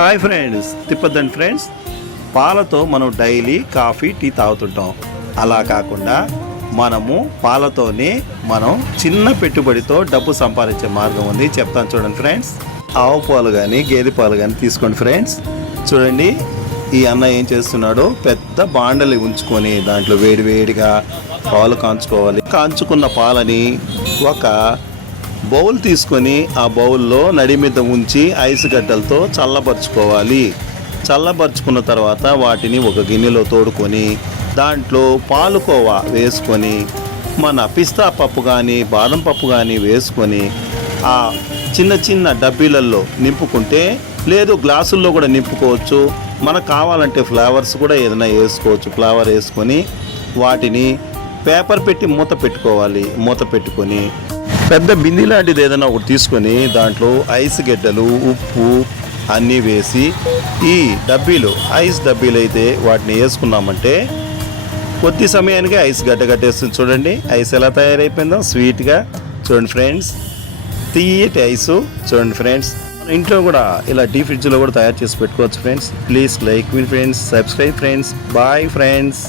Hi friends, తిప్పద్దండి friends. పాలతో మనం daily coffee tea తాగుతుంటాం. అలా కాకుండా మనము పాలతోనే మనం చిన్న పెట్టుబడితో డబ్బు సంపాదించే మార్గం ఉంది, చెప్తాను చూడండి ఫ్రెండ్స్. ఆవు పాలు కానీ గేదె పాలు కానీ తీసుకోండి ఫ్రెండ్స్. చూడండి, ఈ అన్న ఏం చేస్తున్నాడో, పెద్ద బాండలి ఉంచుకొని దాంట్లో వేడివేడిగా పాలు కాంచుకోవాలి. కాంచుకున్న పాలని ఒక బౌల్ తీసుకొని ఆ బౌల్లో నడి మీద ఉంచి ఐస్ గడ్డలతో చల్లబరుచుకోవాలి. చల్లబరుచుకున్న తర్వాత వాటిని ఒక గిన్నెలో తోడుకొని దాంట్లో పాలుకోవా వేసుకొని మన పిస్తా పప్పు కానీ బాదం పప్పు కానీ వేసుకొని ఆ చిన్న చిన్న డబ్బీలలో నింపుకుంటే, లేదు గ్లాసుల్లో కూడా నింపుకోవచ్చు. మనకు కావాలంటే ఫ్లేవర్స్ కూడా ఏదైనా వేసుకోవచ్చు. ఫ్లేవర్ వేసుకొని వాటిని పేపర్ పెట్టి మూత పెట్టుకోవాలి. మూత పెట్టుకొని పెద్ద బింది లాంటిది ఏదైనా ఒకటి తీసుకొని దాంట్లో ఐస్ గడ్డలు, ఉప్పు అన్నీ వేసి, ఈ డబ్బీలు ఐస్ డబ్బీలు అయితే వాటిని వేసుకున్నామంటే కొద్ది సమయానికి ఐస్ గడ్డ కట్టేస్తుంది. చూడండి ఐస్ ఎలా తయారైపోయిందో స్వీట్గా. చూడండి ఫ్రెండ్స్, తీయటి ఐసు. చూడండి ఫ్రెండ్స్, ఇంట్లో కూడా ఇలా డీ ఫ్రిడ్జ్లో కూడా తయారు చేసి పెట్టుకోవచ్చు ఫ్రెండ్స్. ప్లీజ్ లైక్ మీ friends, subscribe friends. Bye friends.